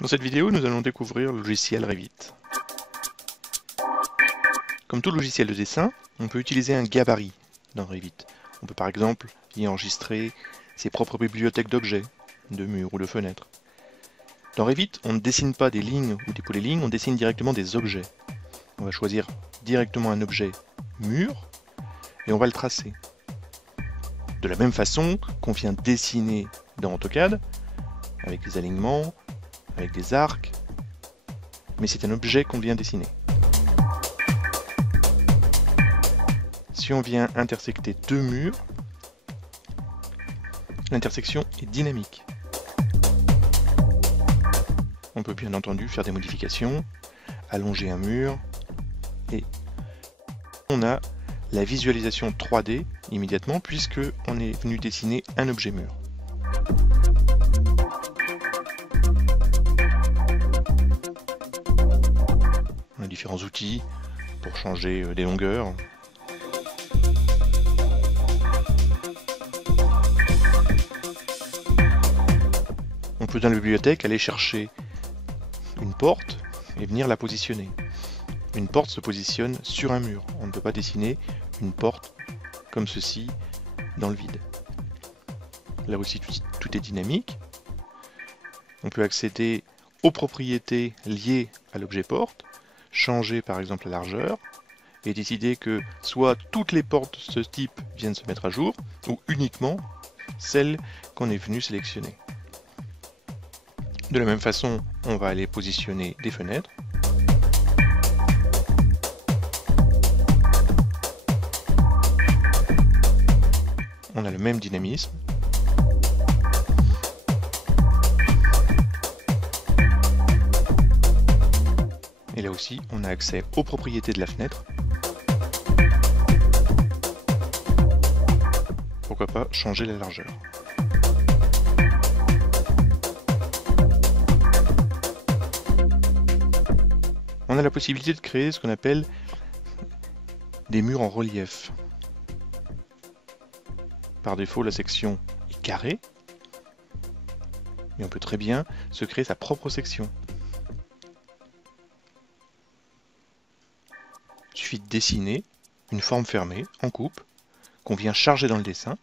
Dans cette vidéo, nous allons découvrir le logiciel Revit. Comme tout logiciel de dessin, on peut utiliser un gabarit dans Revit. On peut par exemple y enregistrer ses propres bibliothèques d'objets, de murs ou de fenêtres. Dans Revit, on ne dessine pas des lignes ou des polylignes, on dessine directement des objets. On va choisir directement un objet mur et on va le tracer. De la même façon qu'on vient dessiner dans AutoCAD, avec des alignements, avec des arcs, mais c'est un objet qu'on vient dessiner. Si on vient intersecter deux murs, l'intersection est dynamique. On peut bien entendu faire des modifications, allonger un mur, et on a la visualisation 3D immédiatement puisque on est venu dessiner un objet mur. On a différents outils pour changer les longueurs. On peut dans la bibliothèque aller chercher une porte et venir la positionner. Une porte se positionne sur un mur. On ne peut pas dessiner une porte comme ceci dans le vide. Là aussi tout est dynamique. On peut accéder aux propriétés liées à l'objet porte, changer par exemple la largeur et décider que soit toutes les portes de ce type viennent se mettre à jour ou uniquement celles qu'on est venu sélectionner. De la même façon, on va aller positionner des fenêtres. On a le même dynamisme. Et là aussi, on a accès aux propriétés de la fenêtre. Pourquoi pas changer la largeur. On a la possibilité de créer ce qu'on appelle des murs en relief. Par défaut, la section est carrée, mais on peut très bien se créer sa propre section. Il suffit de dessiner une forme fermée, en coupe, qu'on vient charger dans le dessin.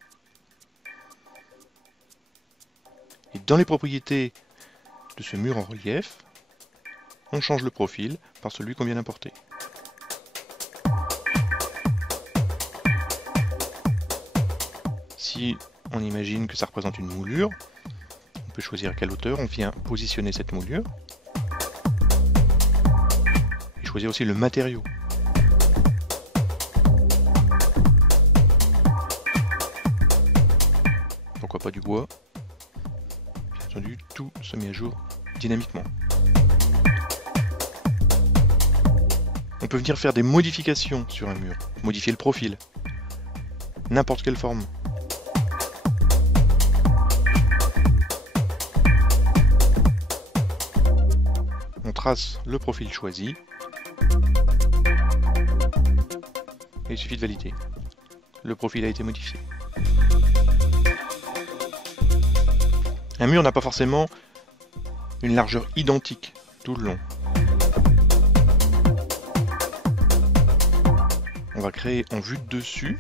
Et dans les propriétés de ce mur en relief, on change le profil par celui qu'on vient d'importer. Si on imagine que ça représente une moulure, on peut choisir à quelle hauteur on vient positionner cette moulure. Et choisir aussi le matériau. Pourquoi pas du bois? Bien entendu, tout se met à jour dynamiquement. On peut venir faire des modifications sur un mur, modifier le profil, n'importe quelle forme. On trace le profil choisi et il suffit de valider. Le profil a été modifié. Un mur n'a pas forcément une largeur identique tout le long. On va créer en vue de dessus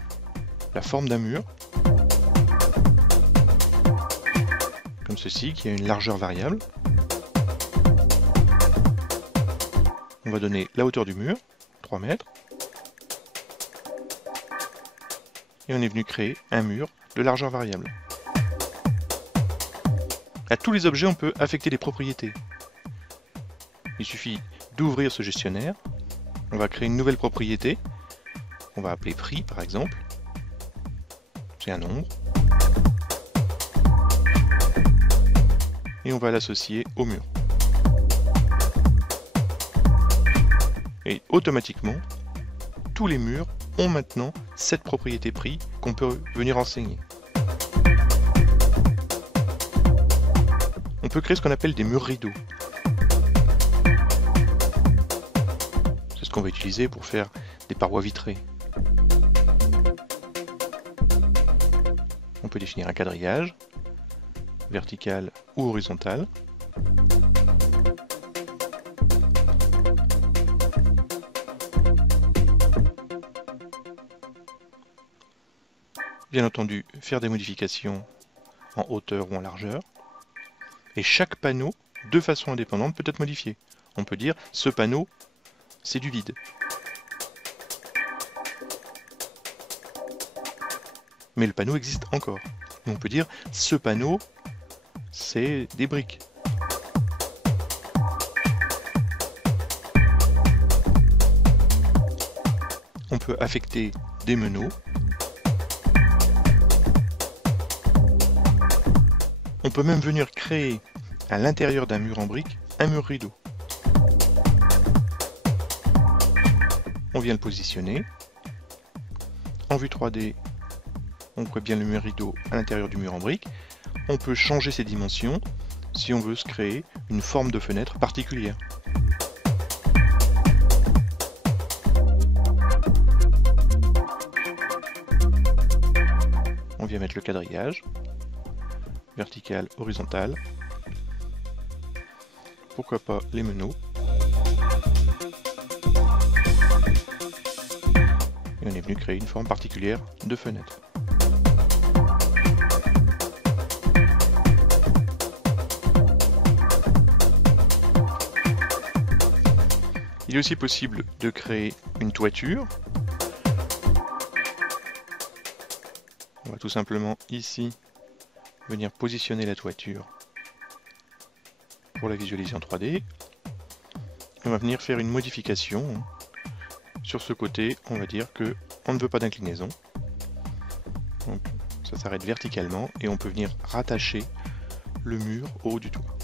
la forme d'un mur, comme ceci, qui a une largeur variable. On va donner la hauteur du mur, 3 mètres. Et on est venu créer un mur de largeur variable. À tous les objets, on peut affecter des propriétés. Il suffit d'ouvrir ce gestionnaire. On va créer une nouvelle propriété. On va appeler prix par exemple. C'est un nombre. Et on va l'associer au mur. Et automatiquement, tous les murs ont maintenant cette propriété prix qu'on peut venir enseigner. On peut créer ce qu'on appelle des murs rideaux. C'est ce qu'on va utiliser pour faire des parois vitrées. On peut définir un quadrillage, vertical ou horizontal. Bien entendu, faire des modifications en hauteur ou en largeur. Et chaque panneau, de façon indépendante, peut être modifié. On peut dire, ce panneau, c'est du vide. Mais le panneau existe encore. Et on peut dire, ce panneau, c'est des briques. On peut affecter des meneaux. On peut même venir créer à l'intérieur d'un mur en briques un mur rideau. On vient le positionner. En vue 3D, on voit bien le mur rideau à l'intérieur du mur en briques. On peut changer ses dimensions si on veut se créer une forme de fenêtre particulière. On vient mettre le quadrillage, vertical, horizontal. Pourquoi pas les meneaux. Et on est venu créer une forme particulière de fenêtre. Il est aussi possible de créer une toiture. On va tout simplement ici venir positionner la toiture pour la visualiser en 3D. On va venir faire une modification. Sur ce côté, on va dire que on ne veut pas d'inclinaison. Donc ça s'arrête verticalement et on peut venir rattacher le mur au haut du toit.